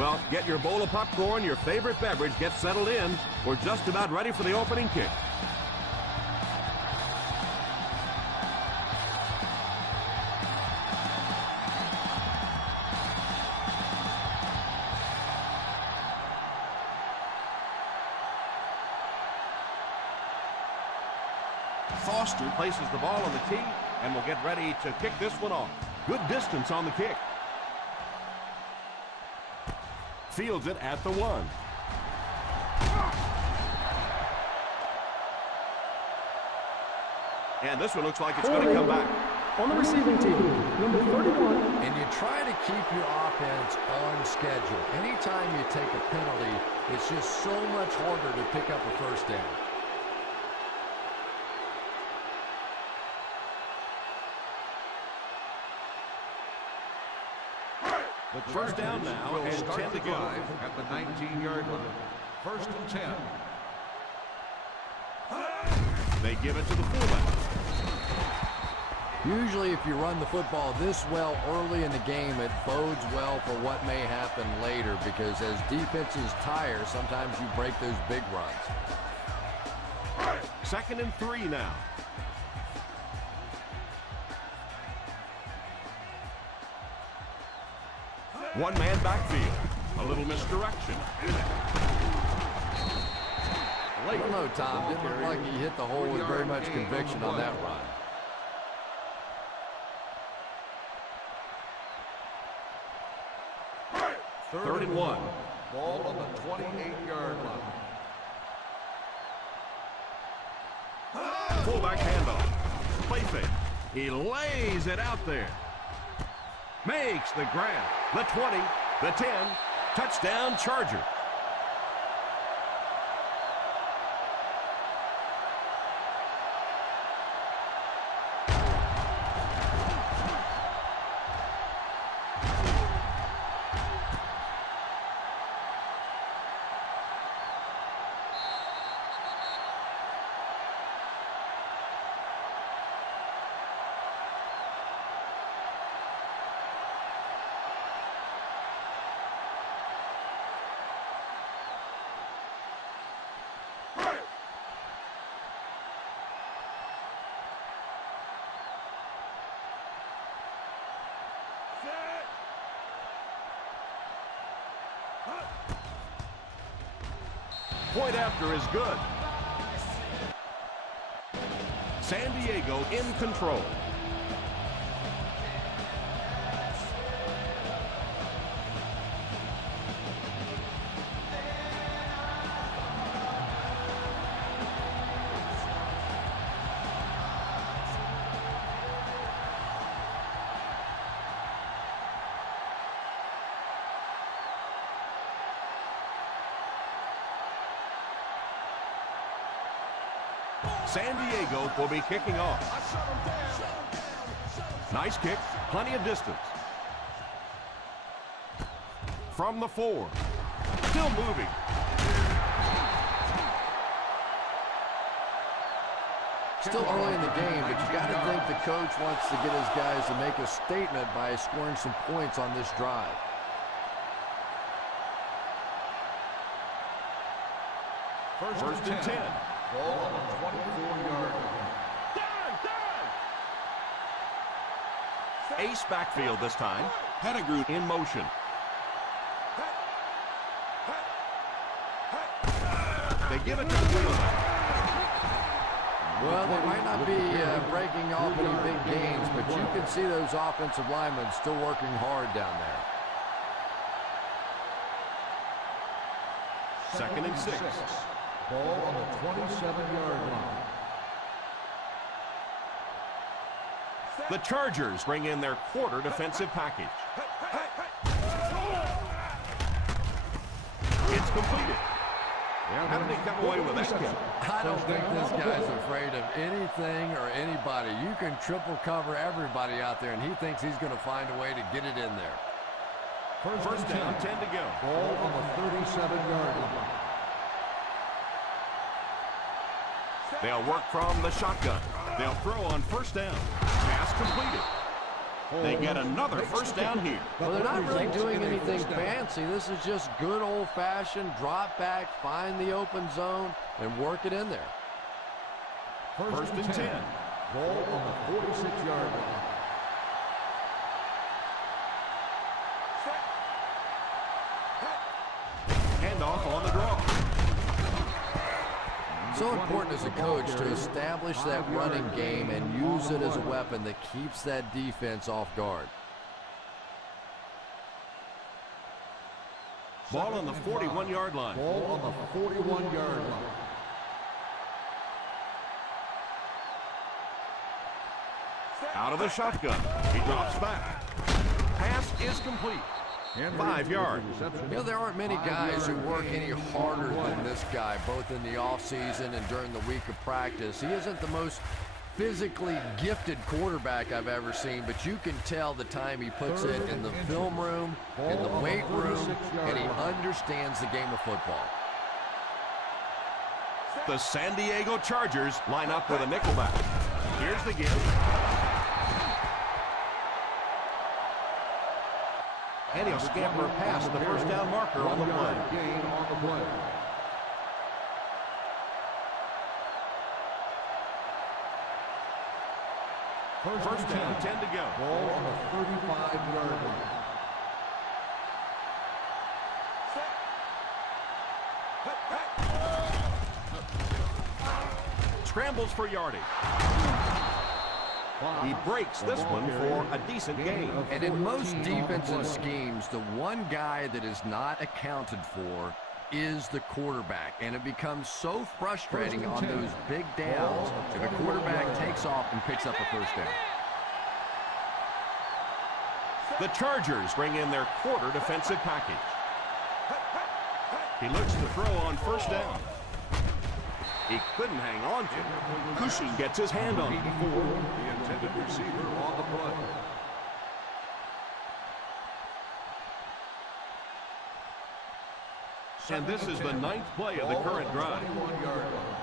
Well, get your bowl of popcorn, your favorite beverage, get settled in. We're just about ready for the opening kick. Foster places the ball on the tee, and we'll get ready to kick this one off. Good distance on the kick. Fields it at the 1. And this one looks like it's going to come back. On the receiving team, number 31. And you try to keep your offense on schedule. Anytime you take a penalty, it's just so much harder to pick up a first down. The first down now and 10 to go at the 19-yard line. First and 10. They give it to the fullback. Usually if you run the football this well early in the game, it bodes well for what may happen later, because as defenses tire, sometimes you break those big runs. 2nd and 3 now. One-man backfield. A little misdirection. I don't know, Tom. Didn't look like he hit the hole with very much conviction on that run. Third and 1. Ball on the 28-yard line. Fullback handoff. Play fake. He lays it out there. Makes the grab. The 20, the 10, touchdown Chargers. Point after is good. San Diego in control. San Diego will be kicking off. Nice kick, plenty of distance. From the 4. Still moving. Still early in the game, but you got to think the coach wants to get his guys to make a statement by scoring some points on this drive. First and 10. Ball on the 24-yard line. Ace backfield this time. Pettigrew in motion. They give it to the fullback. Well, they might not be breaking off any big gains, but you can see those offensive linemen still working hard down there. 2nd and 6. Ball on the 27-yard line. The Chargers bring in their quarter defensive package. It's completed. How did they come away with that kick? I don't think this guy's afraid of anything or anybody. You can triple cover everybody out there, and he thinks he's going to find a way to get it in there. First down, 10 to go. Ball on the 37-yard line. They'll work from the shotgun. They'll throw on first down. Pass completed. They get another first down here. Well, they're not really doing anything fancy. This is just good old-fashioned drop back, find the open zone, and work it in there. First and 10. Ball on the 46-yard line. Handoff on the draw. So important as a coach to establish that running game and use it as a weapon that keeps that defense off guard. Ball on the 41-yard line. Ball on the 41-yard line. Out of the shotgun. He drops back. Pass is complete. 5 yards. You know, there aren't many guys who work any harder than this guy, both in the offseason and during the week of practice. He isn't the most physically gifted quarterback I've ever seen, but you can tell the time he puts in the film room, in the weight room, and he understands the game of football. The San Diego Chargers line up with a nickelback. Here's the give. And he'll scamper past the first down marker on the play. Gain on the play. First down, 10 to go. Ball on the 35-yard line. Scrambles for yardage. He breaks this one for a decent gain. And in most defensive schemes, the one guy that is not accounted for is the quarterback. And it becomes so frustrating on those big downs if a quarterback takes off and picks up a first down. The Chargers bring in their quarter defensive package. He looks to throw on first down. He couldn't hang on to it. Cushing gets his hand on it. The intended receiver on the play. And this is the 9th play of the current drive. 21-yard line.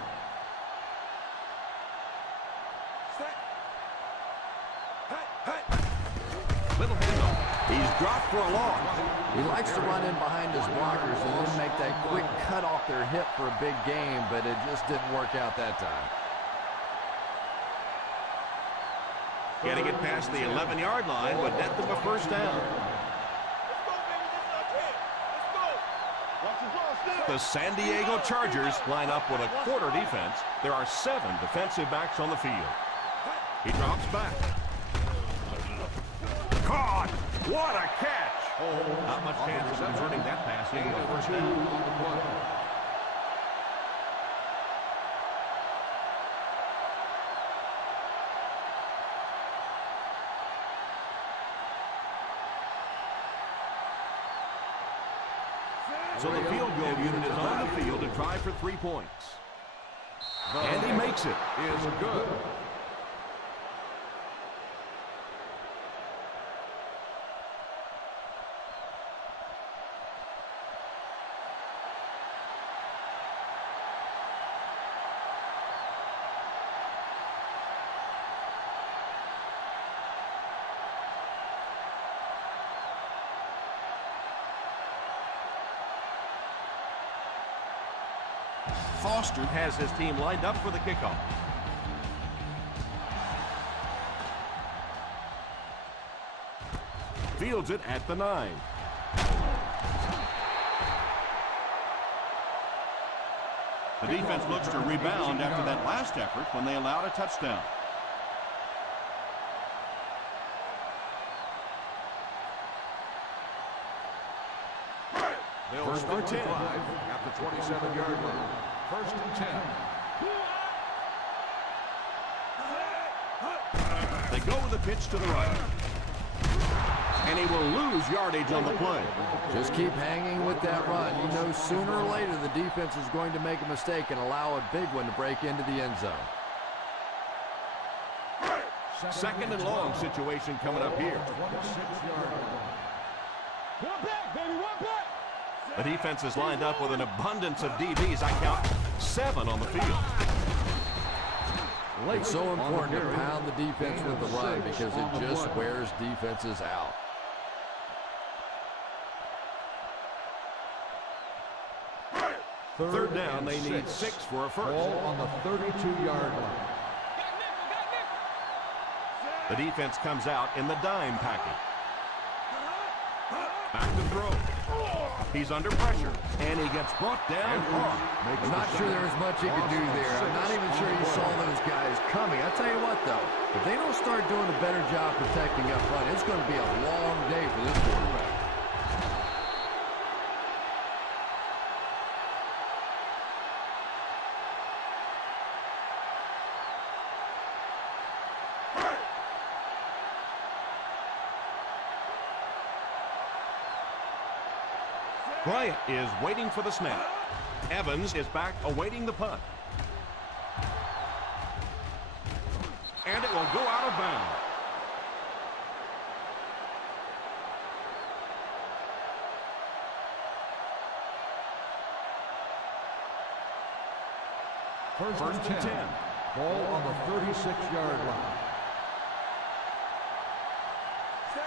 Little handoff. He's dropped for a loss. He likes to run in behind his blockers and then make that quick cut off their hip for a big gain, but it just didn't work out that time. Getting it past the 11-yard line would net them a first down. The San Diego Chargers line up with a quarter defense. There are 7 defensive backs on the field. He drops back. Caught! What a catch! Not much chance of converting that pass into a first down. So the field goal unit is on the field to try for 3 points. And he makes it. Is good. Foster has his team lined up for the kickoff. Fields it at the 9. The defense looks to rebound after that last effort when they allowed a touchdown. First and 10 at the 27-yard line. First and 10. They go with the pitch to the right. And he will lose yardage on the play. Just keep hanging with that run. You know sooner or later the defense is going to make a mistake and allow a big one to break into the end zone. Second and long situation coming up here. 26-yard line. One back, baby, one back. The defense is lined up with an abundance of DBs. I count 7 on the field. It's so important to pound the defense with the run because it just wears defenses out. Third down, they need 6 for a first. Ball on the 32-yard line. The defense comes out in the dime package. Back to throw. He's under pressure, and he gets brought down hard. I'm not sure there was much he could do there. I'm not even sure he saw those guys coming. I'll tell you what, though, if they don't start doing a better job protecting up front, it's going to be a long day for this quarterback. Bryant is waiting for the snap. Evans is back awaiting the punt. And it will go out of bounds. First and 10. Ball on the 36-yard line.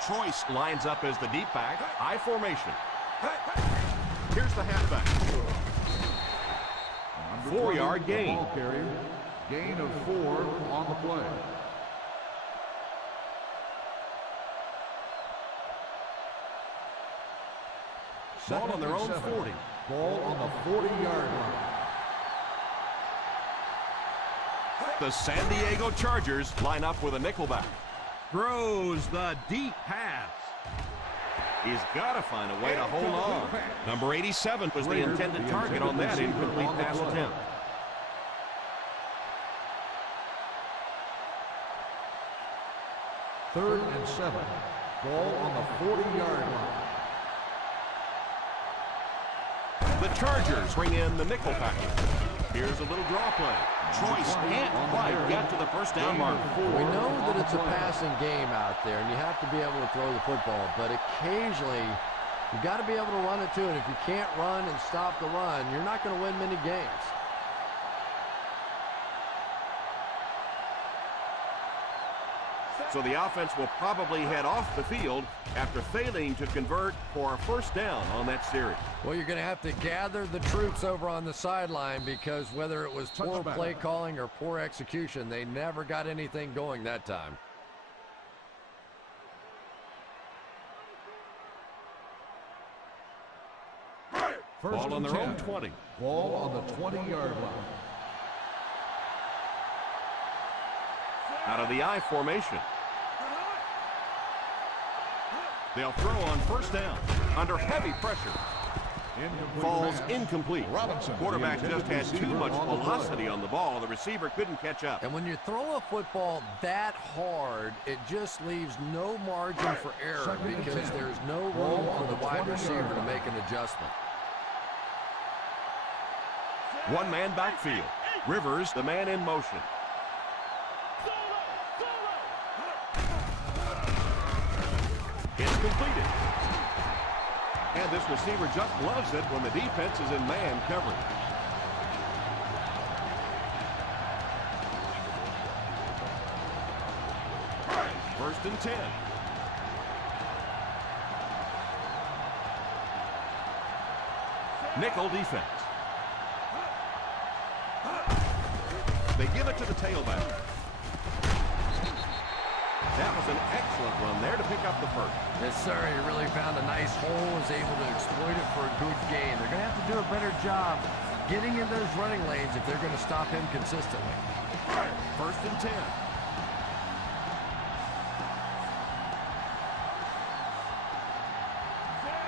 Troyce lines up as the deep back. I formation. Here's the halfback. 4-yard gain. Ball carrier. Gain of 4 on the play. Ball on their own 40. Ball on the 40-yard line. The San Diego Chargers line up with a nickelback. Throws the deep pass. He's got to find a way to hold on. Number 87 was the intended target on that incomplete pass attempt. Third and 7. Ball on the 40-yard line. The Chargers bring in the nickel package. Here's a little draw play. Troyce can't quite get to the first down mark. We know that it's a passing game out there, and you have to be able to throw the football, but occasionally you've got to be able to run it too, and if you can't run and stop the run, you're not going to win many games. So the offense will probably head off the field after failing to convert for a first down on that series. Well, you're going to have to gather the troops over on the sideline because whether it was poor play calling or poor execution, they never got anything going that time. Ball on their own 20. Ball on the 20-yard line. Out of the I formation. They'll throw on first down under heavy pressure. Falls incomplete. Quarterback just had too much velocity on the ball. The receiver couldn't catch up. And when you throw a football that hard, it just leaves no margin for error because there's no room for the wide receiver to make an adjustment. One-man backfield. Rivers, the man in motion. It's completed. And this receiver just loves it when the defense is in man coverage. First and 10. Nickel defense. They give it to the tailback. That was an excellent run there to pick up the first. Yes, sir. He really found a nice hole, was able to exploit it for a good gain. They're going to have to do a better job getting in those running lanes if they're going to stop him consistently. First and 10.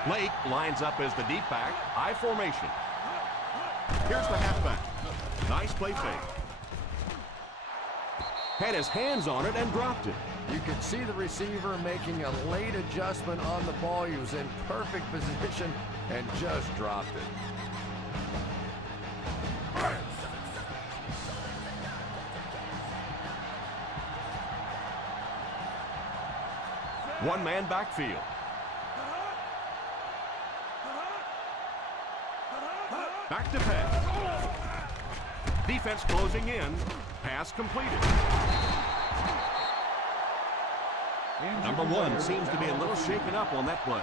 Lake lines up as the deep back. I formation. Here's the halfback. Nice play fake. Had his hands on it and dropped it. You could see the receiver making a late adjustment on the ball. He was in perfect position and just dropped it. One-man backfield. Back to pass. Defense closing in. Pass completed. Number 1 seems to be a little shaken up on that play.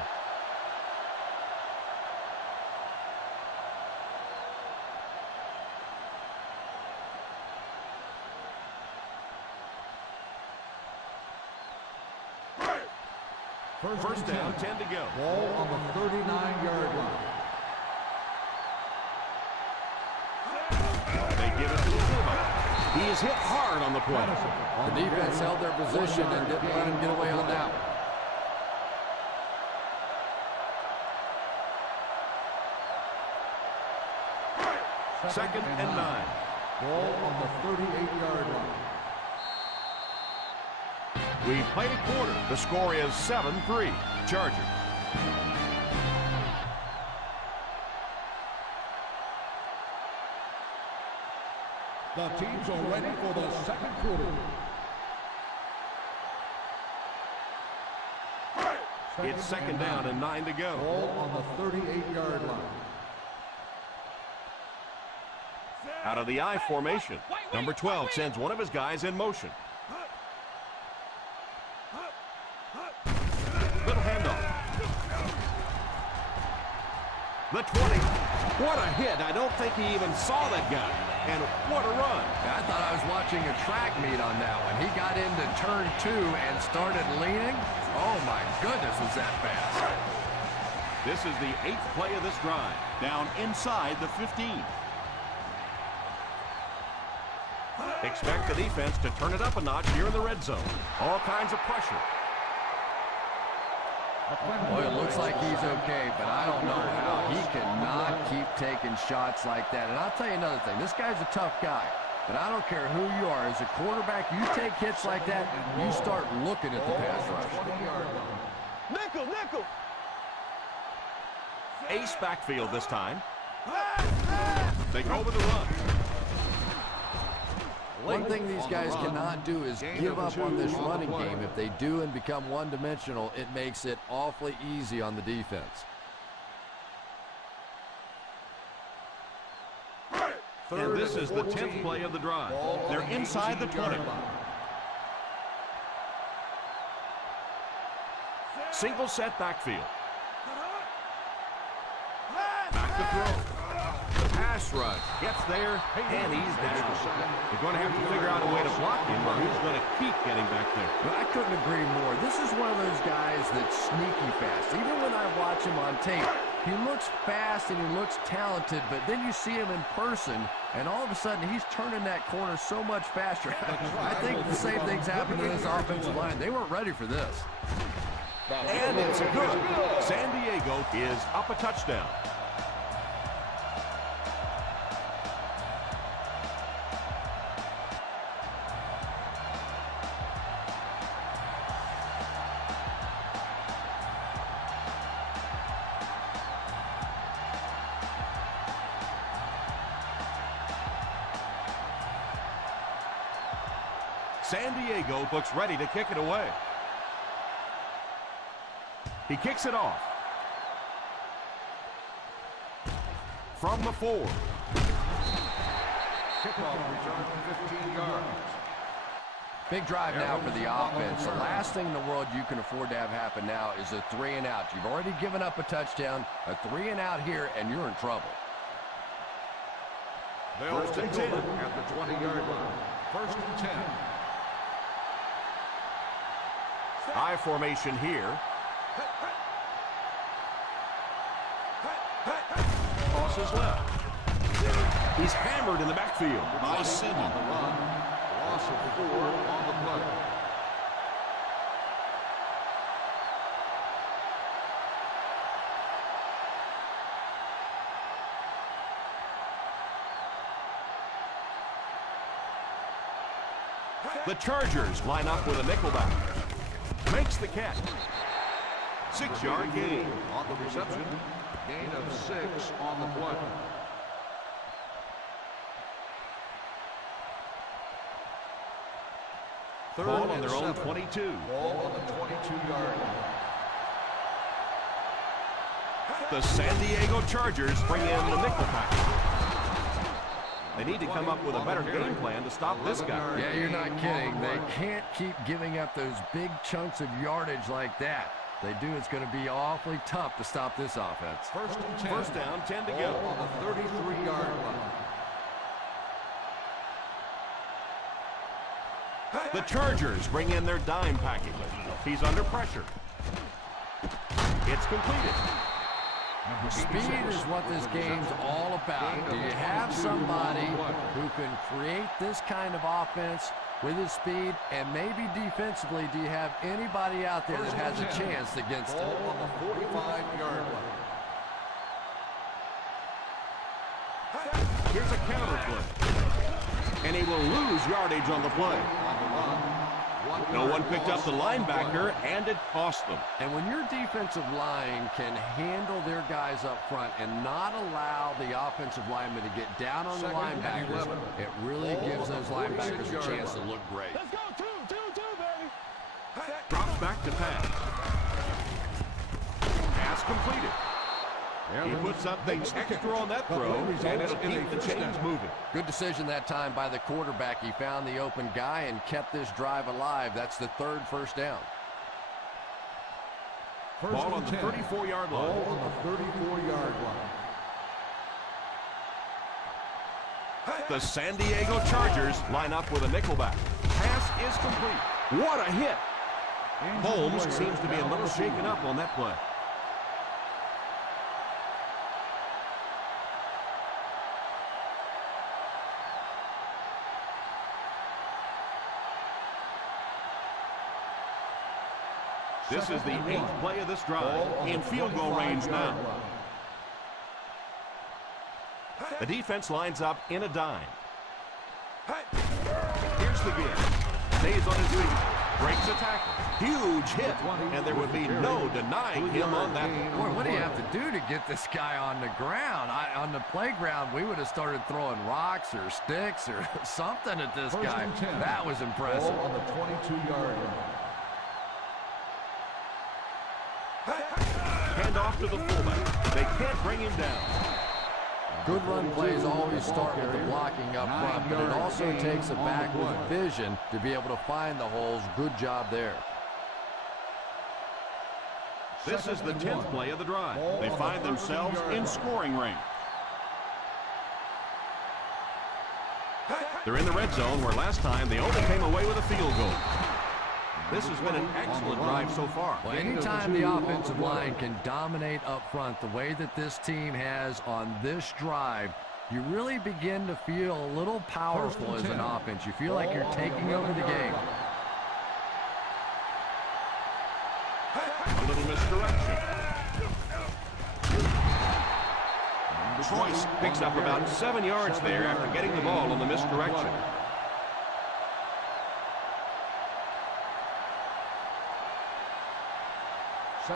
First down, 10 to go. Ball on the 39-yard line. They give it to the fullback. He is hit hard on the play. The defense held their position and didn't let him get away on that one. Second and 9. Ball on the 38-yard line. We played a quarter. The score is 7-3. Chargers. The teams are ready for the second quarter. It's second down and 9 to go. Ball on the 38-yard line. Out of the I formation. Number 12 sends one of his guys in motion. Little handoff. The 20. What a hit. I don't think he even saw that guy. And what a run. I thought I was watching a track meet on that one. He got into turn 2 and started leaning. Oh, my goodness, was that fast. This is the 8th play of this drive. Down inside the 15. Expect the defense to turn it up a notch here in the red zone. All kinds of pressure. Well, it looks like he's okay, but I don't know how. He cannot keep taking shots like that. And I'll tell you another thing. This guy's a tough guy, but I don't care who you are. As a quarterback, you take hits like that, you start looking at the pass rush. Nickel, nickel. Ace backfield this time. They go with the run. One thing these guys cannot do is give up on this running game. If they do and become one-dimensional, it makes it awfully easy on the defense. And this is the 10th play of the drive. They're inside the 20. Single set backfield. Back to throw. The pass rush gets there, and he's down. They're going to have to figure out a way to block him, or he's going to keep getting back there. But I couldn't agree more. This is one of those guys that's sneaky fast. Even when I watch him on tape, he looks fast and he looks talented, but then you see him in person, and all of a sudden he's turning that corner so much faster. I think the same thing's happened to this offensive line. They weren't ready for this. And it's good. San Diego is up a touchdown. San Diego looks ready to kick it away. He kicks it off. From the 4. Kickoff return 15 yards. Big drive now for the offense. The last thing in the world you can afford to have happen now is a 3-and-out. You've already given up a touchdown, a 3-and-out here, and you're in trouble. First and 10 at the 20-yard line. First and 10. I formation here. Tosses left. He's hammered in the backfield by Sidney. On the run. Loss of 4 on the play. The Chargers line up with a nickelback. Makes the catch. 6-yard gain. On the reception, gain of 6 on the play. Ball on their own 22. Ball on the 22-yard line. The San Diego Chargers bring in the nickel package. They need to come up with a better game plan to stop this guy. Yeah, you're not kidding. They can't keep giving up those big chunks of yardage like that. They do, it's going to be awfully tough to stop this offense. First down, 10 to go. On the 33-yard line. The Chargers bring in their dime package. He's under pressure. It's completed. Speed is what this game's all about. Do you have somebody who can create this kind of offense with his speed, and maybe defensively, do you have anybody out there that has a chance against him? On the 45-yard line. Here's a counter play. And he will lose yardage on the play. No one picked up the linebacker, and it cost them. And when your defensive line can handle their guys up front and not allow the offensive linemen to get down on the linebackers, it really gives those linebackers a chance to look great. Let's go, two, baby. Drops back to pass. Pass completed. He puts up the extra on that throw, and it'll keep the chains moving. Good decision that time by the quarterback. He found the open guy and kept this drive alive. That's the third first down. Ball on the 34-yard line. Ball on the 34-yard line. The San Diego Chargers line up with a nickelback. Pass is complete. What a hit! Holmes seems to be a little shaken up on that play. This is the 8th play of this drive, in field goal range now. The defense lines up in a dime. Here's the give. Stays on his feet. Breaks a tackle. Huge hit. And there would be no denying him on that. Boy, what do you have to do to get this guy on the ground? On the playground, we would have started throwing rocks or sticks or something at this guy. That was impressive. Ball on the 22-yard line. Hand off to the fullback. They can't bring him down. Good run plays always start with the blocking up front, but it also takes a back with vision to be able to find the holes. Good job there. This is the 10th play of the drive. They find themselves in scoring range. They're in the red zone, where last time they only came away with a field goal. This has been an excellent drive so far. Well, anytime the offensive line can dominate up front the way that this team has on this drive, you really begin to feel a little powerful as an offense. You feel like you're taking over the game. A little misdirection. Troyce picks up about 7 yards there after getting the ball on the misdirection.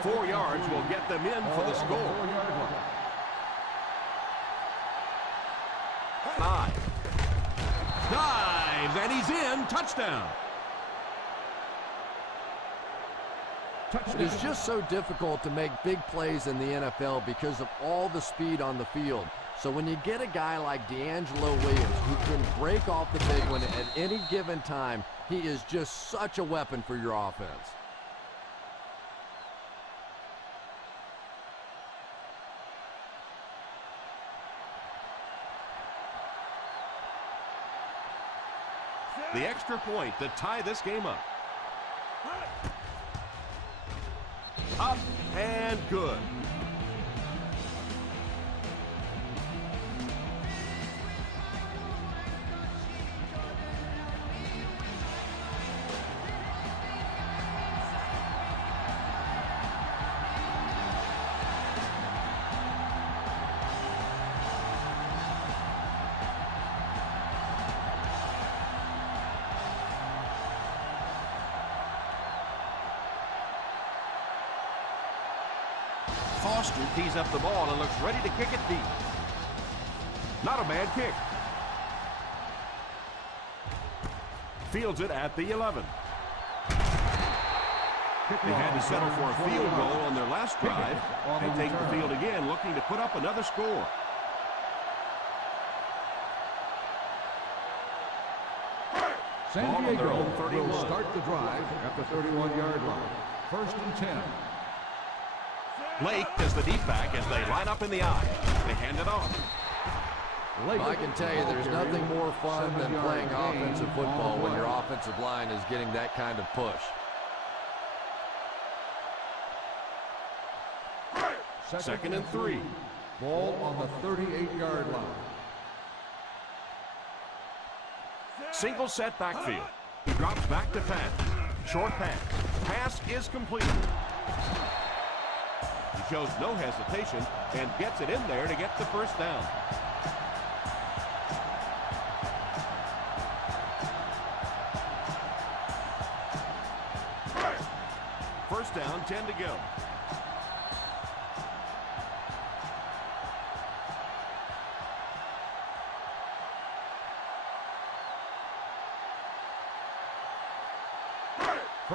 Four yards will get them in for the score. 5. Dives, and he's in. Touchdown. It is just so difficult to make big plays in the NFL because of all the speed on the field. So when you get a guy like D'Angelo Williams who can break off the big one at any given time, he is just such a weapon for your offense. The extra point to tie this game up. Up and good. Foster tees up the ball and looks ready to kick it deep. Not a bad kick. Fields it at the 11. They had to settle for a field goal on their last drive. They take the field again, looking to put up another score. San Ball on their Diego own 31. will start the drive at the 31-yard line. 1st and 10. Lake is the deep back as they line up in the I. They hand it off. I can tell you there's nothing more fun than playing offensive football when your offensive line is getting that kind of push. 2nd and 3. Ball on the 38-yard line. Single set backfield. He drops back to pass. Short pass. Pass is complete. He shows no hesitation and gets it in there to get the first down. First down, 10 to go.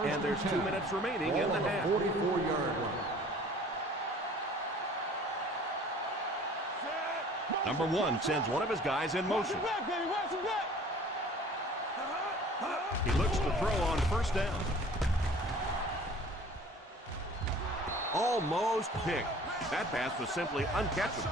And there's 2 minutes remaining in the half. 44-yard line. Number 1 sends one of his guys in motion. Back, baby, watch him back. He looks to throw on first down. Almost picked. That pass was simply uncatchable.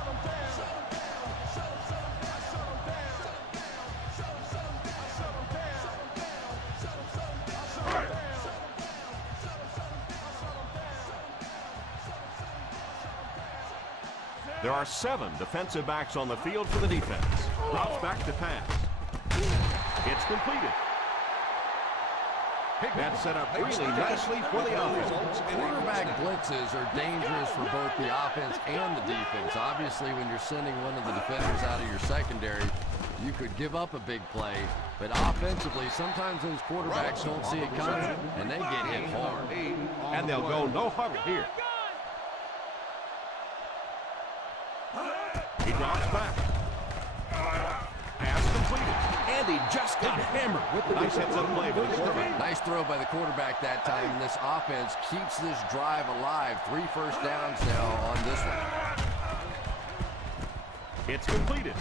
There are 7 defensive backs on the field for the defense. Drops back to pass. It's completed. That's set up really nicely for the offense. Quarterback blitzes are dangerous for both the offense and the defense. Obviously, when you're sending one of the defenders out of your secondary, you could give up a big play. But offensively, sometimes those quarterbacks don't see it coming, and they get hit hard. And they'll go no huddle here. He drops back. Pass completed. And he just got hammered. Nice heads up play by the quarterback. Nice throw by the quarterback that time. And this offense keeps this drive alive. 3 first downs now on this one. It's completed.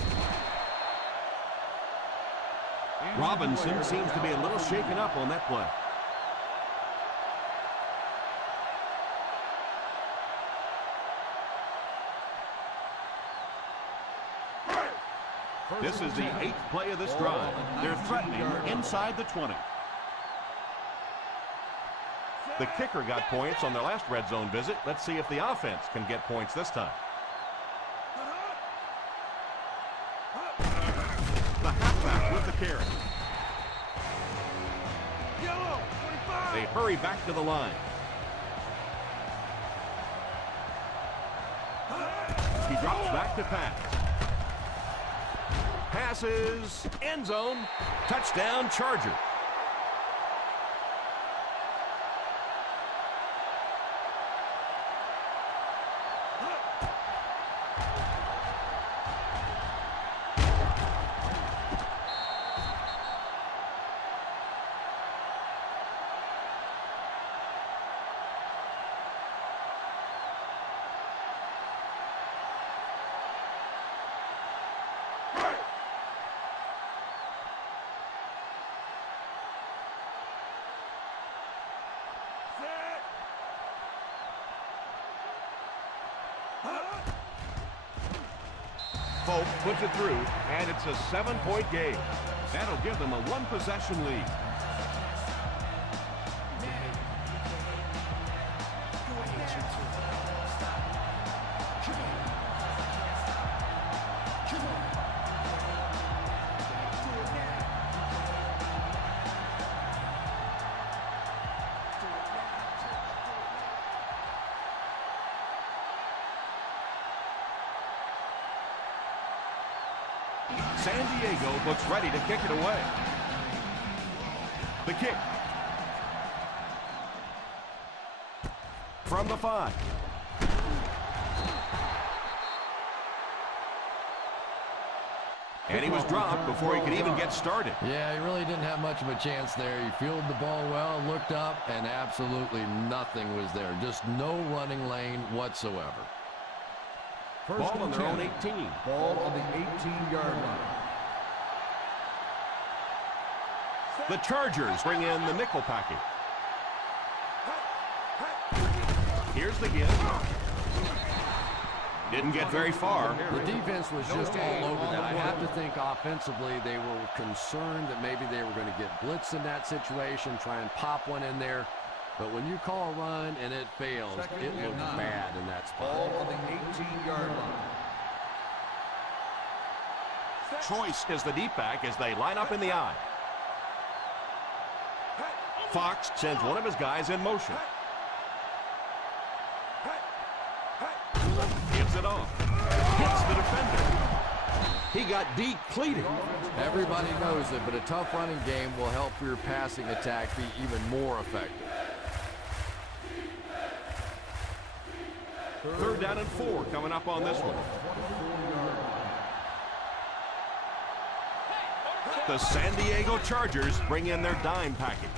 Robinson seems to be a little shaken up on that play. This is the 8th play of this drive. They're threatening inside the 20. The kicker got points on their last red zone visit. Let's see if the offense can get points this time. The halfback with the carry. They hurry back to the line. He drops back to pass. Passes, end zone, touchdown Chargers. Folk puts it through, and it's a 7-point game. That'll give them a 1-possession lead. San Diego looks ready to kick it away. The kick. From the 5. And he was dropped before he could even get started. Yeah, he really didn't have much of a chance there. He fielded the ball well, looked up, and absolutely nothing was there. Just no running lane whatsoever. Ball on their own 18. Ball on the 18-yard line. The Chargers bring in the nickel package. Here's the give. Didn't get very far. The defense was just all over that. I have to think offensively they were concerned that maybe they were going to get blitzed in that situation, try and pop one in there. But when you call a run and it fails, it looks bad in that spot. Ball on the 18-yard line. Choice is the deep back as they line up in the I. Fox sends one of his guys in motion. Gives it off. Hits the defender. He got depleted. Everybody knows it, but a tough running game will help your passing attack be even more effective. 3rd down and 4 coming up on this one. The San Diego Chargers bring in their dime package.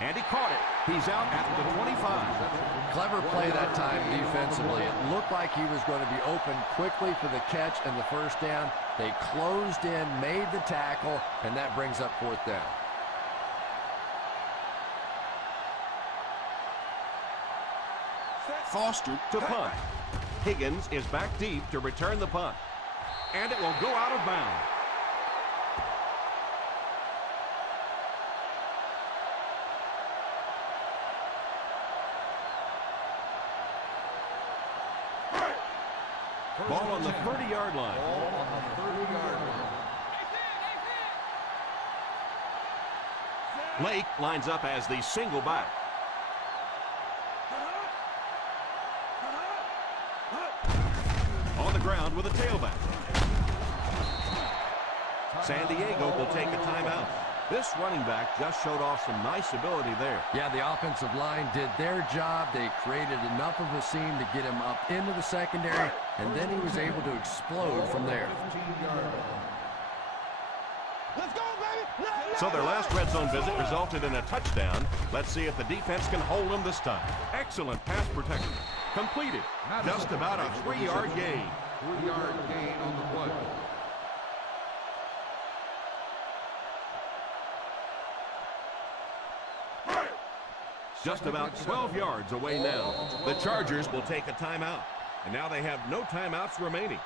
And he caught it. He's out at the 25. Clever play that time defensively. It looked like he was going to be open quickly for the catch and the first down. They closed in, made the tackle, and that brings up 4th down. Foster to punt. Higgins is back deep to return the punt. And it will go out of bounds. Ball on the 30-yard line. Ball on the 30-yard line. Lake lines up as the single back. On the ground with a tailback. San Diego will take a timeout. This running back just showed off some nice ability there. Yeah, the offensive line did their job. They created enough of a seam to get him up into the secondary, and then he was able to explode from there. Let's go, baby! So their last red zone visit resulted in a touchdown. Let's see if the defense can hold them this time. Excellent pass protection. Completed. Just about a 3-yard gain. 3-yard gain on the play. Just about 12 yards away now. The Chargers will take a timeout. And now they have no timeouts remaining.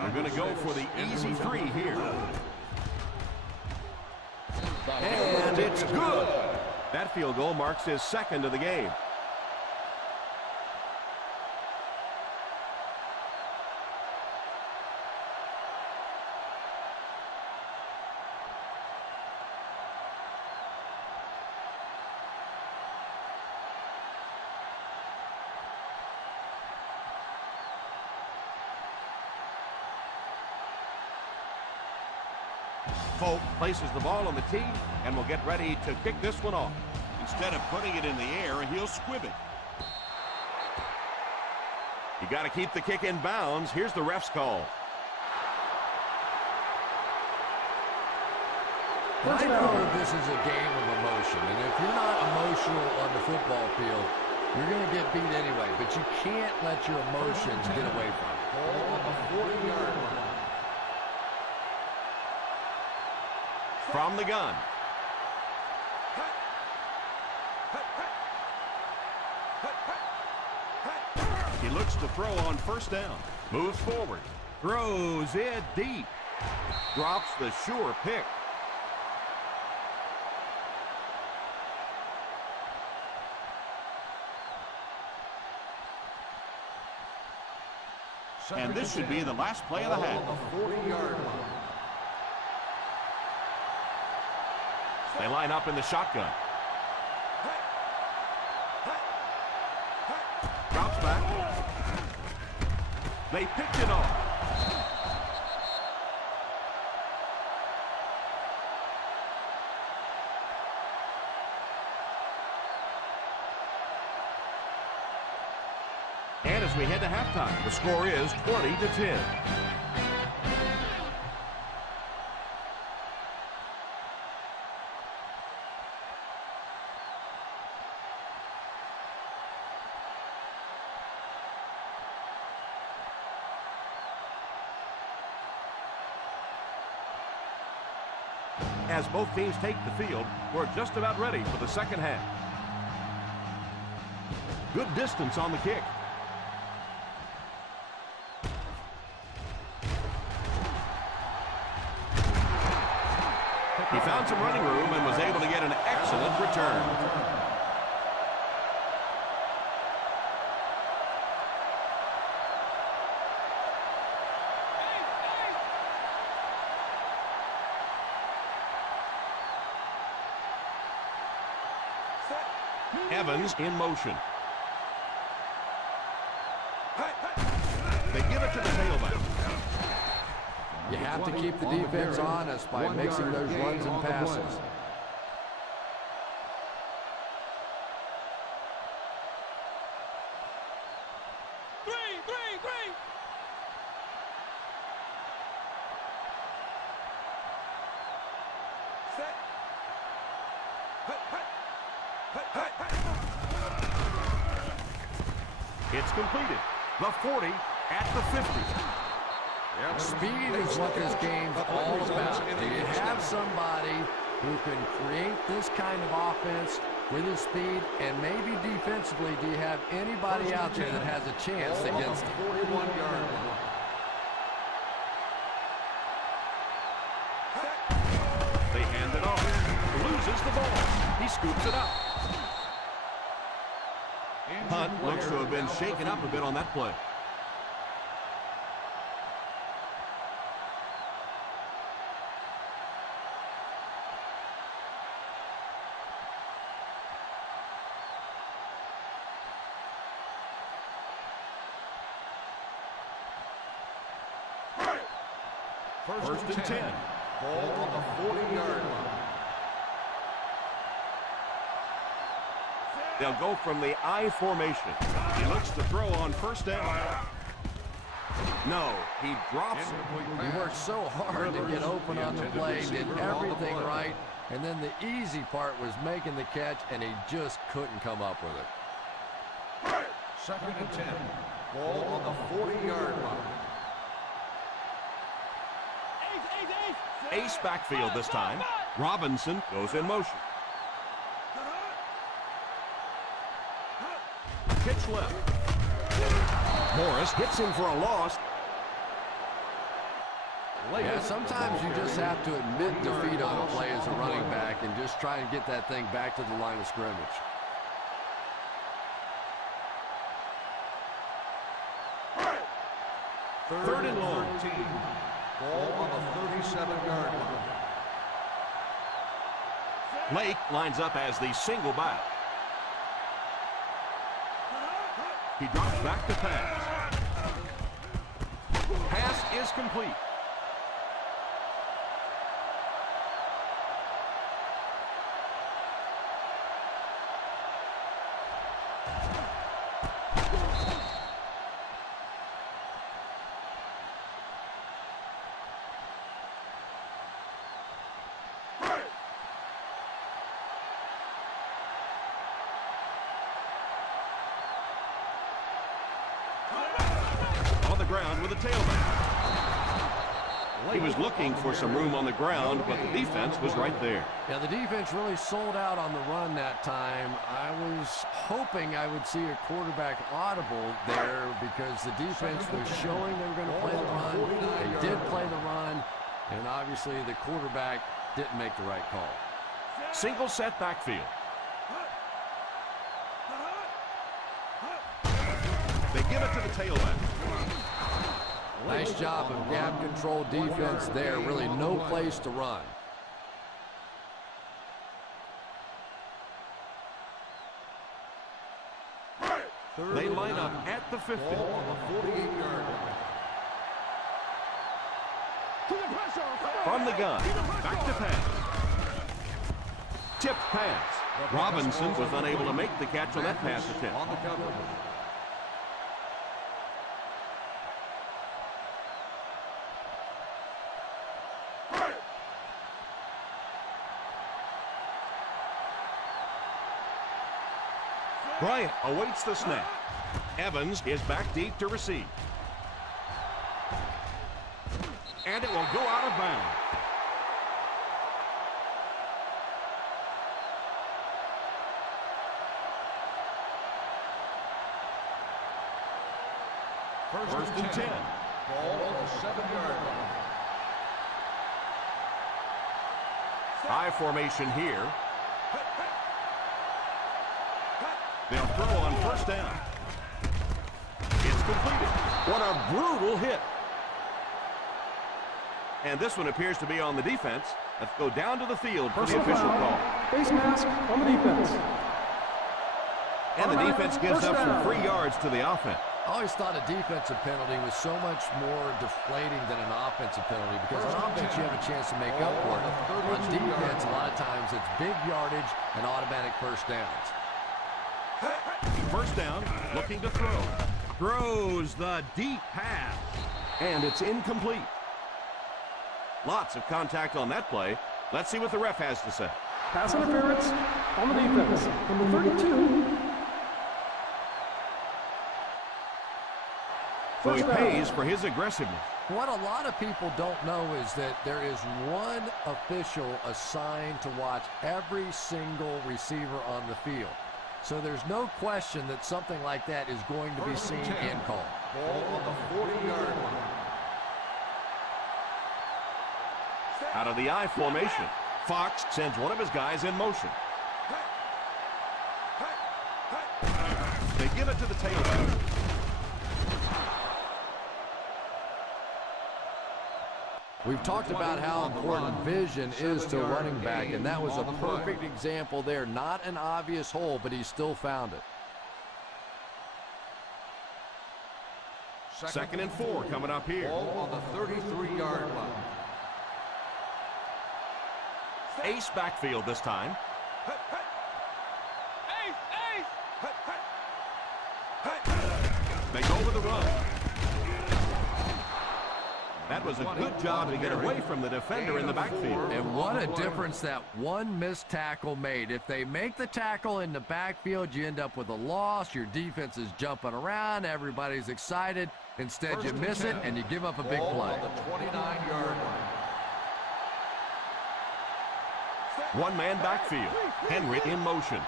They're going to go for the easy 3 here. And it's good. That field goal marks his 2nd of the game. Folk places the ball on the tee and will get ready to kick this one off. Instead of putting it in the air, he'll squib it. You got to keep the kick in bounds. Here's the ref's call. I know this is a game of emotion, and if you're not emotional on the football field, you're going to get beat anyway, but you can't let your emotions get away from you. Ball on the 40-yard line. From the gun. He looks to throw on 1st down. Moves forward. Throws it deep. Drops the sure pick. And this should be the last play of the half. Ball on the 40-yard line. They line up in the shotgun. Drops back. They picked it off. And as we head to halftime, the score is 20-10. As both teams take the field, we're just about ready for the second half. Good distance on the kick. He found some running room and was able to get an excellent return. Evans in motion. They give it to the tailback. You have to keep the defense honest by mixing those runs and passes. It's completed. The 40 at the 50. Speed is what this game's all about. Do you have somebody who can create this kind of offense with his speed, and maybe defensively, do you have anybody out there that has a chance against him? 41-yard line. They hand it off. Loses the ball. He scoops it up. Hunt looks to have been shaken up a bit on that play. First and 10. Ball on the 40-yard line. They'll go from the I formation. He looks to throw on first down. No, he drops it. He worked so hard to get open on the play, did everything right, and then the easy part was making the catch, and he just couldn't come up with it. Second and 10. Ball on the 40-yard line. Ace backfield this time. Robinson goes in motion. Pitch left. Morris hits him for a loss. Yeah, sometimes you just have to admit defeat on a play as a running back and just try and get that thing back to the line of scrimmage. Third and long. 13. Ball on the 37-yard line. Lake lines up as the single back. He drops back to pass. Pass is complete. Ground with a tailback. He was looking for some room on the ground, but the defense was right there. Yeah, the defense really sold out on the run that time. I was hoping I would see a quarterback audible there because the defense was showing they were going to play the run. They did play the run, and obviously the quarterback didn't make the right call. Single set backfield. They give it to the tailback. Nice job of gap control defense there. Really no place to run. They line up at the 50. Ball on the 48-yard line. From the gun. Back to pass. Tipped pass. Robinson was unable to make the catch on that pass attempt. On the cover. Bryant awaits the snap. Evans is back deep to receive. And it will go out of bounds. First and 10. Ball on the 7-yard line. I formation here. They'll throw on first down. It's completed. What a brutal hit. And this one appears to be on the defense. Let's go down to the field for the official call. Face mask on the defense. And the defense gives up some free yards to the offense. I always thought a defensive penalty was so much more deflating than an offensive penalty because on offense you have a chance to make up for it. On defense, a lot of times it's big yardage and automatic first downs. First down, looking to throw. Throws the deep pass. And it's incomplete. Lots of contact on that play. Let's see what the ref has to say. Pass interference on the defense. Number 32. So he pays for his aggressiveness. What a lot of people don't know is that there is one official assigned to watch every single receiver on the field. So there's no question that something like that is going to be seen and called. Ball on the 40-yard line. Out of the I formation, Fox sends one of his guys in motion. They give it to the tailback. We've talked about how important vision is to a running back, and that was a perfect example there. Not an obvious hole, but he still found it. Second and 4 coming up here. Ball on the 33-yard line. Ace backfield this time. They go with the run. That was a good job to get away from the defender in the backfield. And what a difference that one missed tackle made. If they make the tackle in the backfield, you end up with a loss. Your defense is jumping around. Everybody's excited. Instead, you miss it, and you give up a big play. On the 29-yard line. One-man backfield. Henry in motion.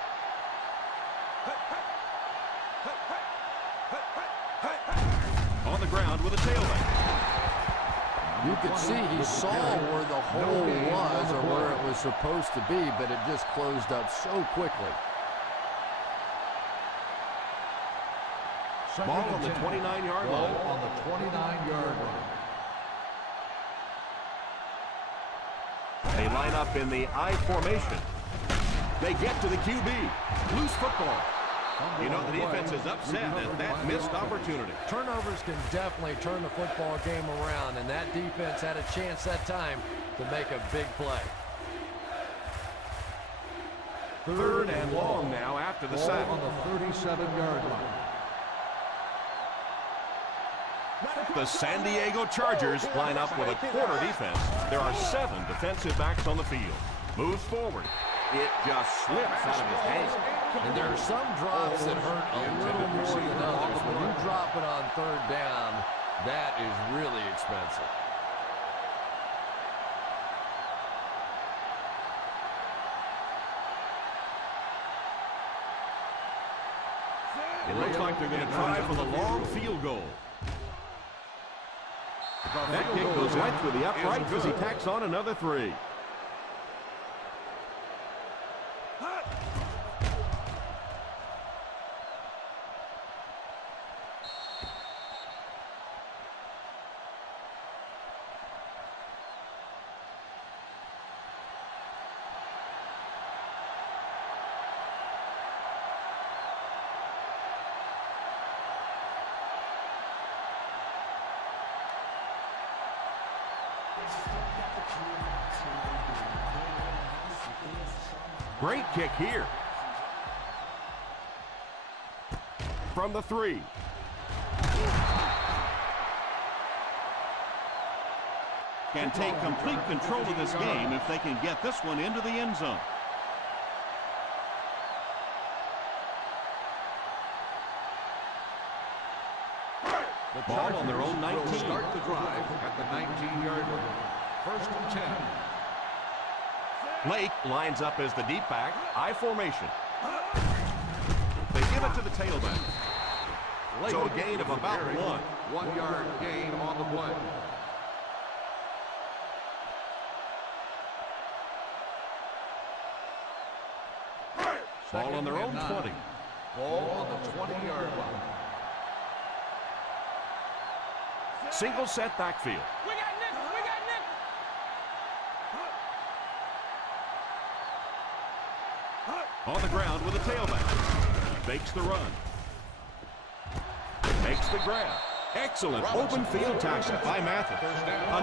On the ground with a tailback. You could see he saw where the hole was or where it was supposed to be, but it just closed up so quickly. Ball on the 29-yard line. Ball on the 29-yard line. They line up in the I formation. They get to the QB. Loose football. You know the defense is upset at that missed opportunity. Turnovers can definitely turn the football game around, and that defense had a chance that time to make a big play. Third and long now after the sack. On the 37-yard line. The San Diego Chargers line up with a quarter defense. There are 7 defensive backs on the field. Moves forward. It just slips out of his hands. And there are some drops that hurt a little more than others. When you drop it on third down, that is really expensive. It looks like they're going to try for the long field goal. That kick goes right through the uprights as he tacks on another 3. Great kick here. From the 3. Can take complete control of this game if they can get this one into the end zone. Ball on their own 19. Will start the drive at the 19-yard line. First and 10. Blake lines up as the deep back, I formation. They give it to the tailback. So a gain of about 1. 1 yard gain on the play. Ball on their own 20. Ball on the 20-yard line. Single set backfield. We got Nick. We got Nick. On the ground with a tailback. Fakes the run. Makes the grab. Excellent open field tackle by Mathis.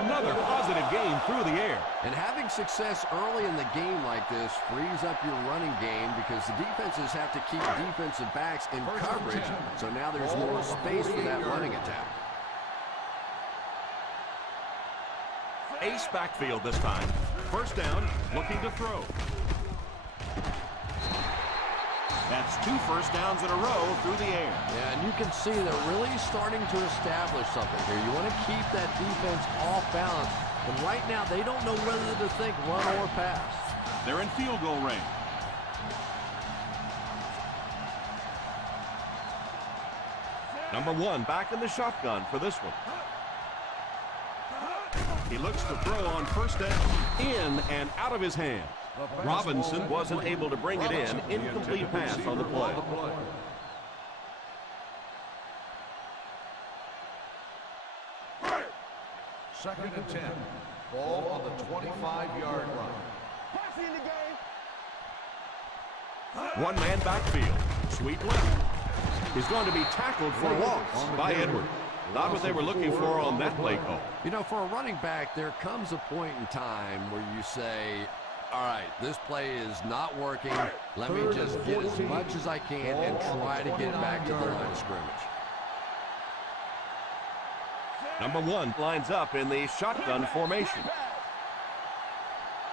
Another positive gain through the air. And having success early in the game like this frees up your running game because the defenses have to keep defensive backs in coverage, so now there's more space for that running attack. Ace backfield this time. First down, looking to throw. That's 2 first downs in a row through the air. Yeah, and you can see they're really starting to establish something here. You want to keep that defense off balance, but right now they don't know whether to think run or pass. They're in field goal range. Number 1 back in the shotgun for this one. He looks to throw on first down. In and out of his hand. Robinson wasn't able to bring it in. Incomplete pass on the play. Second and 10. Ball on the 25-yard line. Passing in the game. One man backfield. Sweep left. He's going to be tackled for loss by Edwards. Not what they were looking for on that play call. You know, for a running back, there comes a point in time where you say, all right, this play is not working. Let me just get as much as I can and try to get back to the line of scrimmage. Number 1 lines up in the shotgun formation.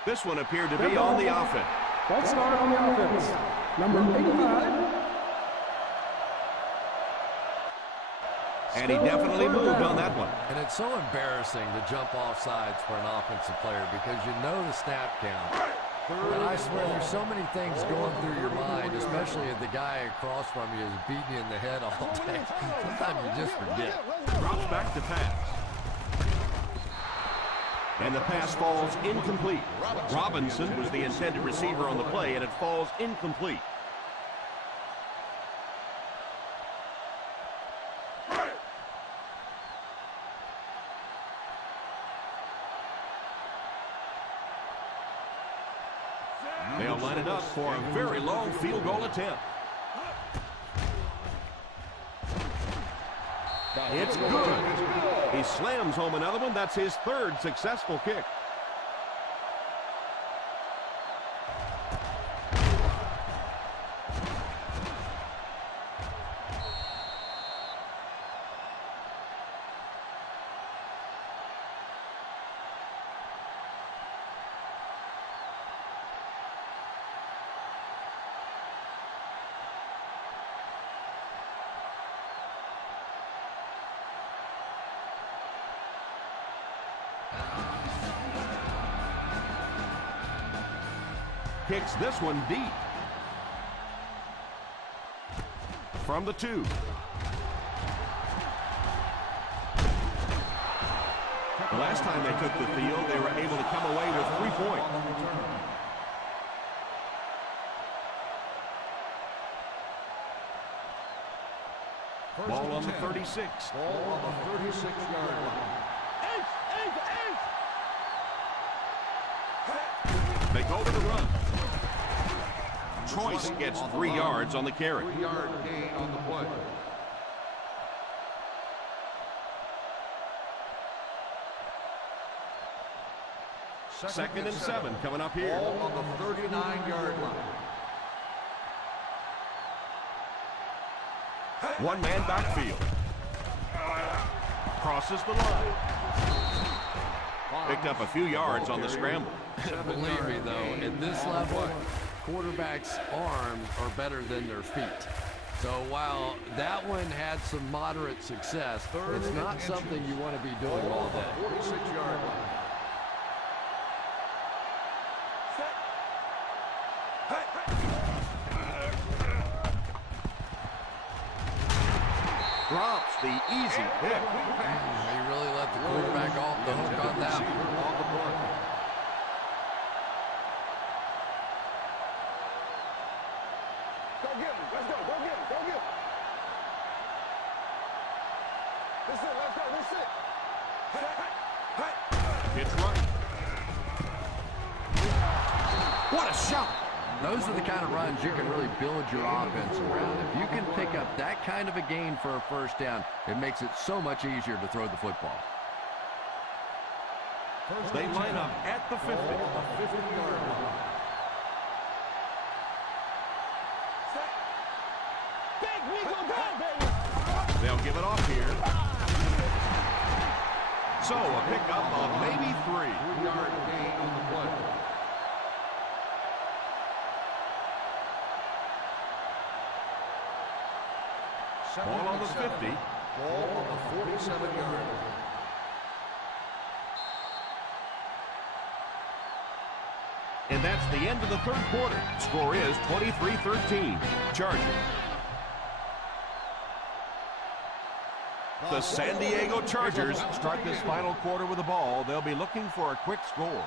This one appeared to be on the offense. False start on the offense. Number 85. And he definitely moved on that one. And it's so embarrassing to jump off sides for an offensive player because you know the snap count. And I swear there's so many things going through your mind, especially if the guy across from you is beating you in the head all day. Sometimes you just forget. Drops back to pass. And the pass falls incomplete. Robinson was the intended receiver on the play, and it falls incomplete. They'll line it up for a very long field goal attempt. It's good. He slams home another one. That's his 3rd successful kick. Kicks this one deep. From the 2. The last time they took the field, they were able to come away with 3 points. Ball on the 36. Ball on the 36-yard line. They go to the run. Choice gets 3 yards on the carry. 3-yard gain on the play. Second and 7 coming up here. Ball on the 39-yard line. One man backfield. Crosses the line. Picked up a few yards on the scramble. Believe me, though, at this level, quarterbacks' arms are better than their feet. So while that one had some moderate success, it's not something you want to be doing all day. 46-yard line. drops the easy pick. He really let the quarterback off the hook on that one. Go get him. Let's go. Go get him. Go get him. This it. Let's go. This it. It's right. What a shot! Those are the kind of runs you can really build your offense around. If you can pick up that kind of a gain for a first down, it makes it so much easier to throw the football. They line up at the 50. Big Nico down, baby. They'll give it off here. So a pickup of maybe 3. 3-yard gain on the play. Ball on the 50. Ball on the 47-yard line. And that's the end of the third quarter. Score is 23-13. Chargers. The San Diego Chargers start this final quarter with the ball. They'll be looking for a quick score.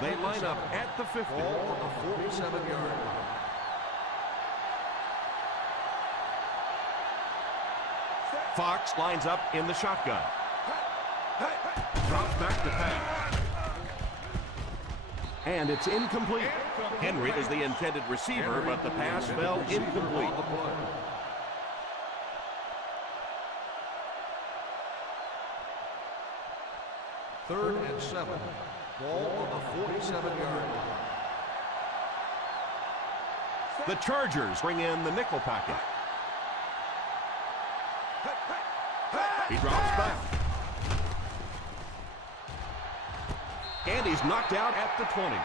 They line up at the 50. Ball on the 47-yard line. Fox lines up in the shotgun. Drops back to pass. And it's incomplete. Henry is the intended receiver, but the pass fell incomplete. Third and 7. Ball on the 47-yard line. The Chargers bring in the nickel packet. He drops back. And he's knocked out at the 20.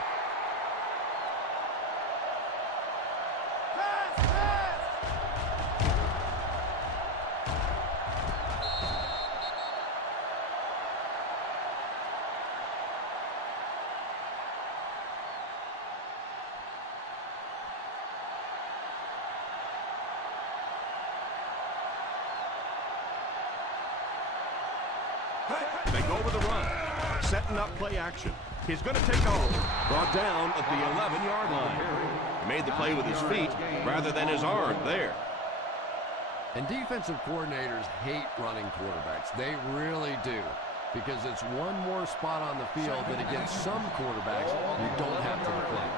They go with the run. Setting up play action. He's going to take off. Brought down at the 11-yard line. Made the play with his feet rather than his arm there. And defensive coordinators hate running quarterbacks. They really do. Because it's one more spot on the field that against some quarterbacks you don't have to defend.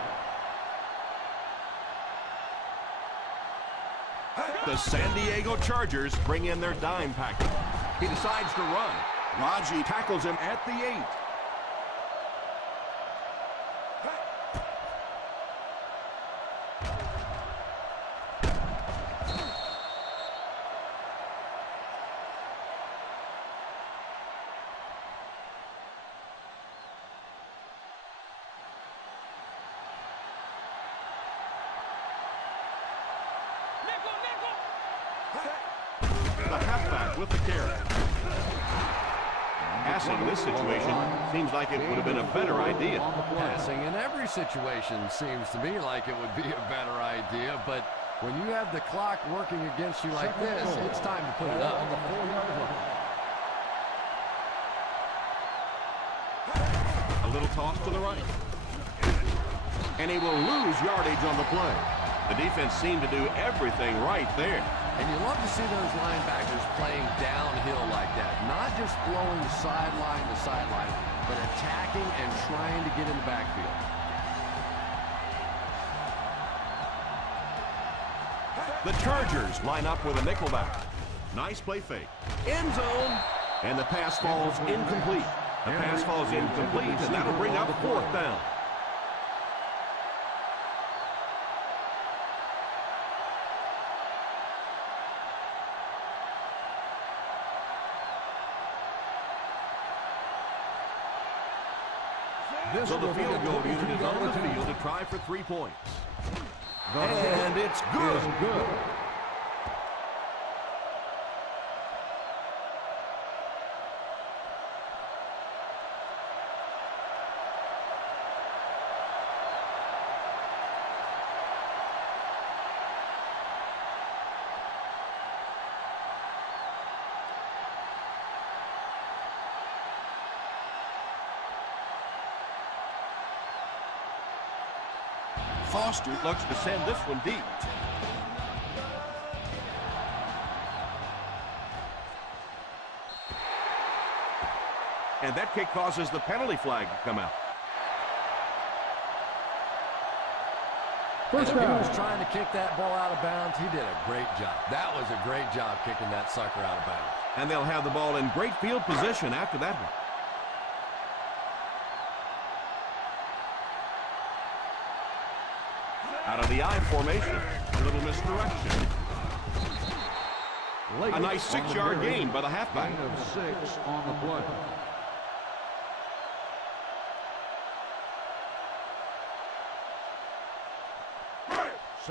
The San Diego Chargers bring in their dime packet. He decides to run. Raji tackles him at the 8. The halfback with the carry. Passing this situation seems like it would have been a better idea. Passing in every situation seems to me like it would be a better idea, but when you have the clock working against you like this, it's time to put it up. A little toss to the right. And he will lose yardage on the play. The defense seemed to do everything right there. And you love to see those linebackers playing downhill like that. Not just flowing sideline to sideline, but attacking and trying to get in the backfield. The Chargers line up with a nickelback. Nice play fake. End zone. And the pass falls incomplete. The pass falls incomplete, and that'll bring up 4th down. So the field goal unit is on the field to try for 3 points. And it's good. Foster looks to send this one deep. And that kick causes the penalty flag to come out. First He down. was trying to kick that ball out of bounds. He did a great job. That was a great job kicking that sucker out of bounds. And they'll have the ball in great field position after that one. Out of the I formation. A little misdirection. A nice 6-yard gain by the halfback. Gain of 6 on the play.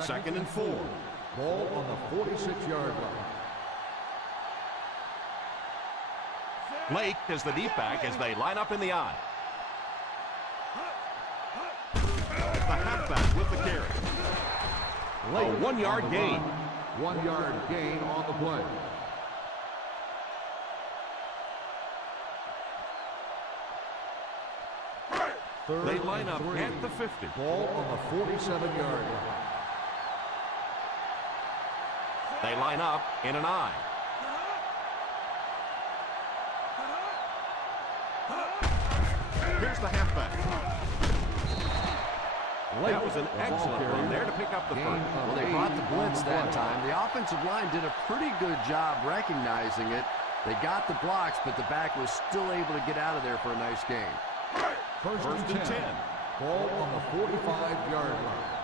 Second and 4. Ball on the 46-yard line. Blake is the deep back as they line up in the I. The halfback with the carry. A 1-yard gain. 1-yard gain on the play. They line up at the 50. Ball on the 47-yard line. They line up in an I. Here's the halfback. That was an excellent run there to pick up the first. Well, they brought the blitz that time. The offensive line did a pretty good job recognizing it. They got the blocks, but the back was still able to get out of there for a nice gain. First and 10. Ball on the 45-yard line.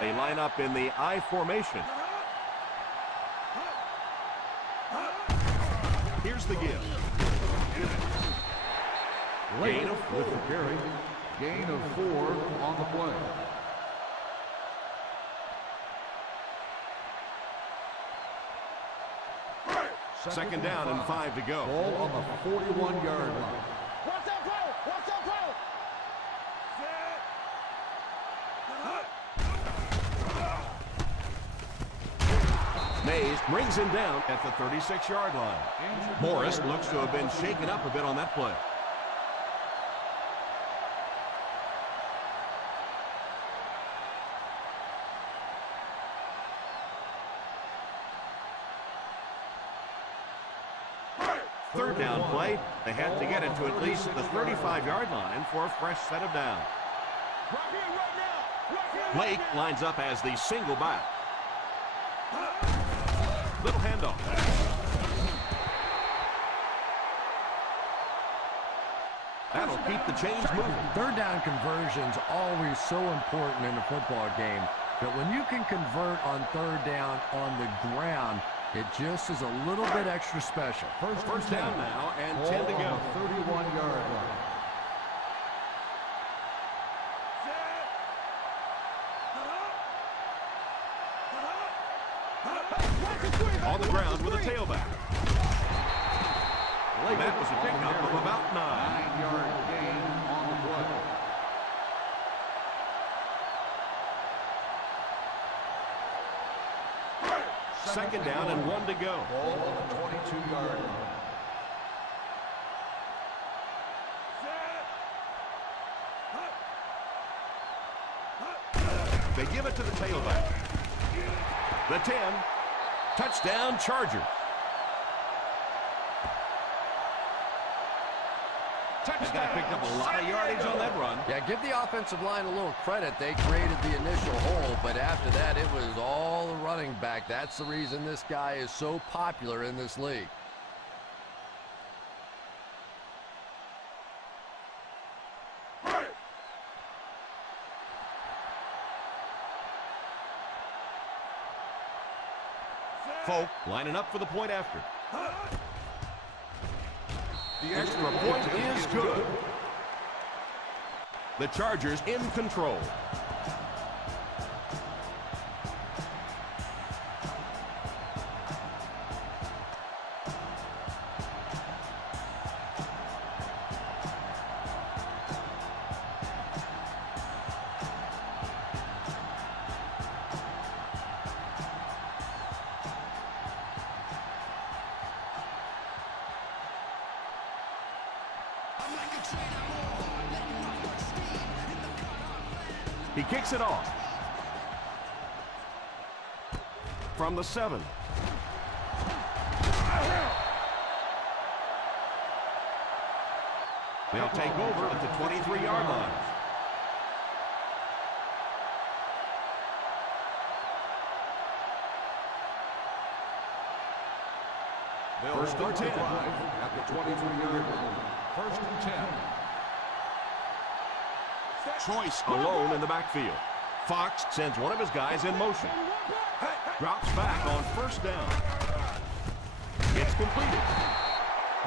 They line up in the I formation. Here's the give. Gain of 4. With the carry. Gain of 4 on the play. Second down and 5 to go. Ball on the 41-yard line. Watch that play! Watch that play! Mays brings him down at the 36-yard line. Morris looks to have been shaken up a bit on that play. Third down play. They had to get it to at least the 35-yard line for a fresh set of downs. Right here, right now! Right here, Blake lines up as the single back. Little handoff. That'll keep the chains moving. Third down conversion's always so important in a football game. But when you can convert on third down on the ground, it just is a little bit extra special. First down now and Ball 10 to go. on the 31-yard line. On the ground with a tailback. That was a pickup of about 9. 9-yard gain on the play. Second down and 1 to go. Ball on the 22-yard line. They give it to the tailback. The 10. Touchdown Chargers. Touchdown. Guy picked up a lot of yardage on that run. Yeah, give the offensive line a little credit. They created the initial hole, but after that, it was all the running back. That's the reason this guy is so popular in this league. Folk lining up for the point after. The extra point is good. The Chargers in control. He kicks it off. From the 7. They'll take over at the 23-yard line. First and 10 at the 23-yard line. First and 10. Choice alone in the backfield. Fox sends one of his guys in motion. Drops back on first down. It's completed.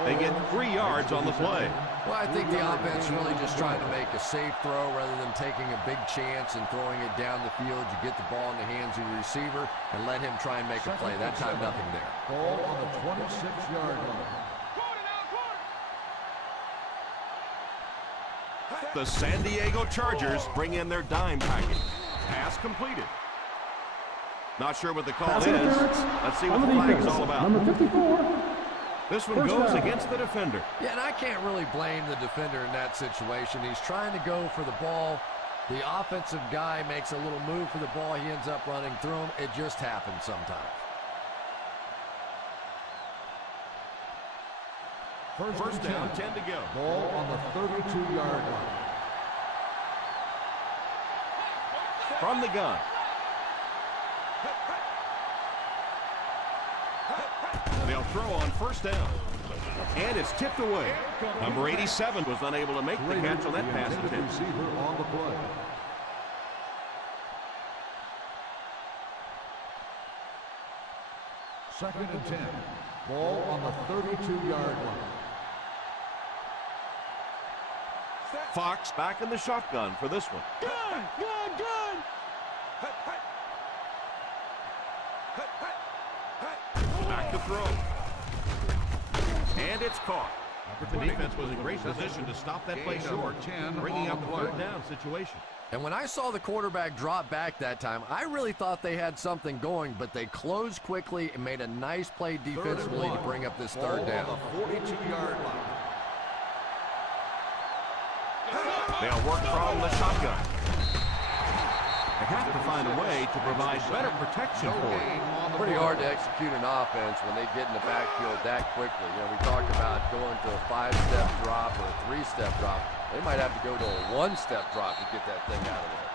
They get 3 yards on the play. Well, I think the offense really just trying to make a safe throw rather than taking a big chance and throwing it down the field. You get the ball in the hands of your receiver and let him try and make a play. That time, nothing there. Ball on the 26-yard line. The San Diego Chargers bring in their dime package. Pass completed. Not sure what the call is. Let's see what the flag is all about. Number 54. This one goes against the defender. Yeah, and I can't really blame the defender in that situation. He's trying to go for the ball. The offensive guy makes a little move for the ball. He ends up running through him. It just happens sometimes. First down, 10 to go. Ball on the 32-yard line. From the gun. They'll throw on first down. And it's tipped away. Number 87 was unable to make the catch on that pass attempt. Receiver on the play. Second and 10. Ball on the 32-yard line. Fox back in the shotgun for this one. Gun! Back to throw. And it's caught. The defense was in great position to stop that play short, bringing up the third down situation. And when I saw the quarterback drop back that time, I really thought they had something going, but they closed quickly and made a nice play defensively to bring up this third down. Ball on the 42-yard line. They'll work from the shotgun. They have to find a way to provide better protection for him. Pretty hard to execute an offense when they get in the backfield that quickly. You know, we talked about going to a 5-step drop or a 3-step drop. They might have to go to a 1-step drop to get that thing out of there.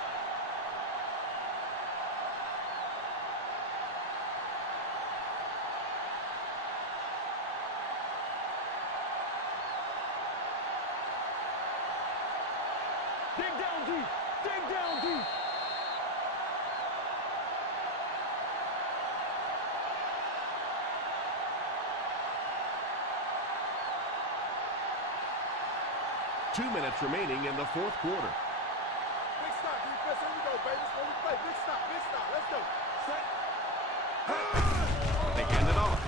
Dig down deep! Dig down deep! Two minutes remaining in the fourth quarter. Big stop, defense. Here we go, baby. It's when we play. Big stop, big stop. Let's go. Set. They hand it off.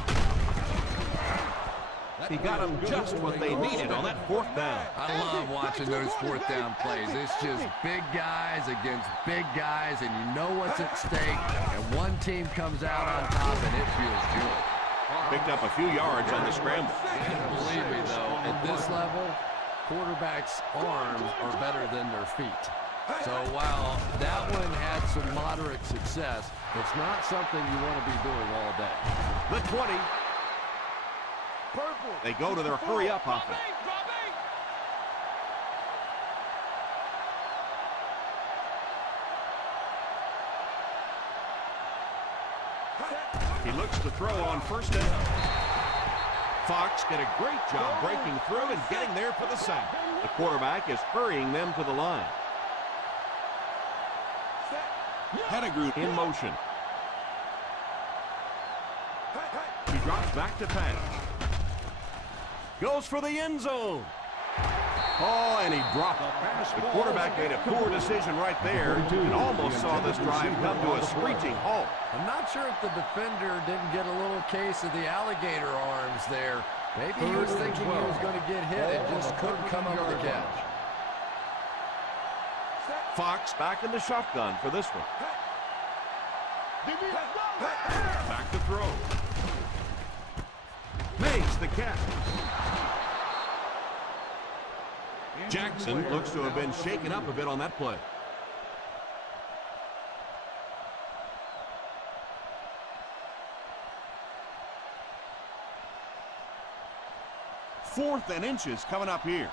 He got them just what they needed on that fourth down. I love watching those fourth down plays. It's just big guys against big guys, and you know what's at stake, and one team comes out on top, and it feels good. Picked up a few yards on the scramble. Believe me, though, at this level, quarterbacks' arms are better than their feet. So while that one had some moderate success, it's not something you want to be doing all day. The 20. Purple. They go to their hurry-up offense. He looks to throw on first down. Fox did a great job breaking through and getting there for the sack. The quarterback is hurrying them to the line. Pettigrew in motion. He drops back to pass. Goes for the end zone. Oh, and he dropped it. The quarterback made a poor decision right there and almost saw this drive come to a screeching halt. I'm not sure if the defender didn't get a little case of the alligator arms there. Maybe he was thinking he was going to get hit and just couldn't come up with the catch. Fox back in the shotgun for this one. Back to throw. Makes the catch. Jackson looks to have been shaken up a bit on that play. 4th and inches coming up here.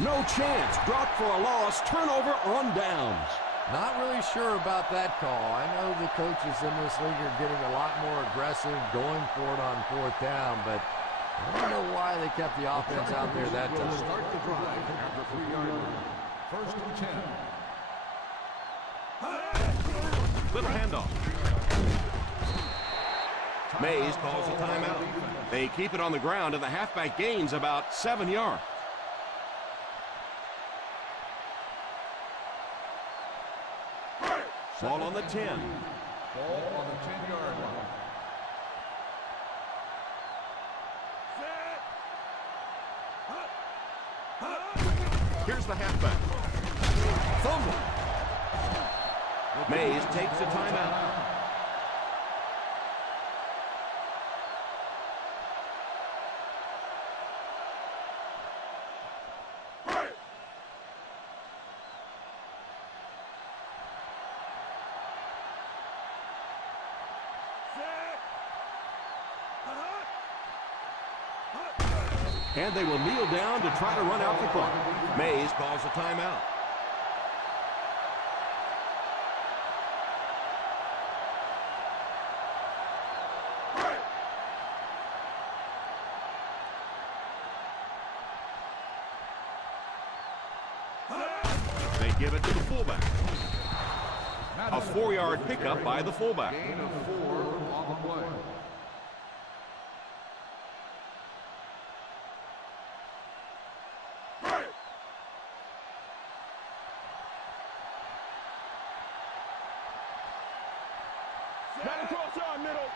No chance. Dropped for a loss. Turnover on downs. Not really sure about that call. I know the coaches in this league are getting a lot more aggressive, going for it on 4th down, but I don't know why they kept the offense out there that time. Start the drive at the 3-yard line. 1st and 10. Little handoff. Mays calls a timeout. They keep it on the ground, and the halfback gains about 7 yards. Ball on the 10. Ball on the 10-yard line. Here's the halfback. Fumble. Mays takes a timeout. And they will kneel down to try to run out the clock. Mays calls a timeout. They give it to the fullback. A 4-yard pickup by the fullback. Gain of 4 on the play. Got to cross our middle.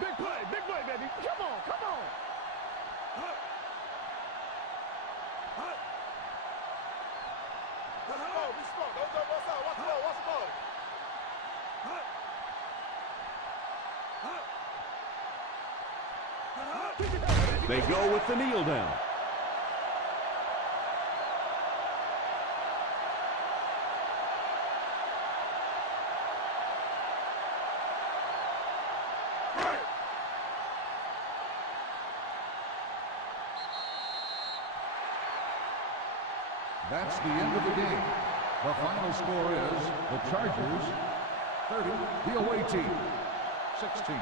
Big play, baby. Come on, come on. Be smart. Don't jump outside. Watch the ball, watch the ball. They go with the kneel down. That's the end of the game. The final score is the Chargers 30, the away team 16.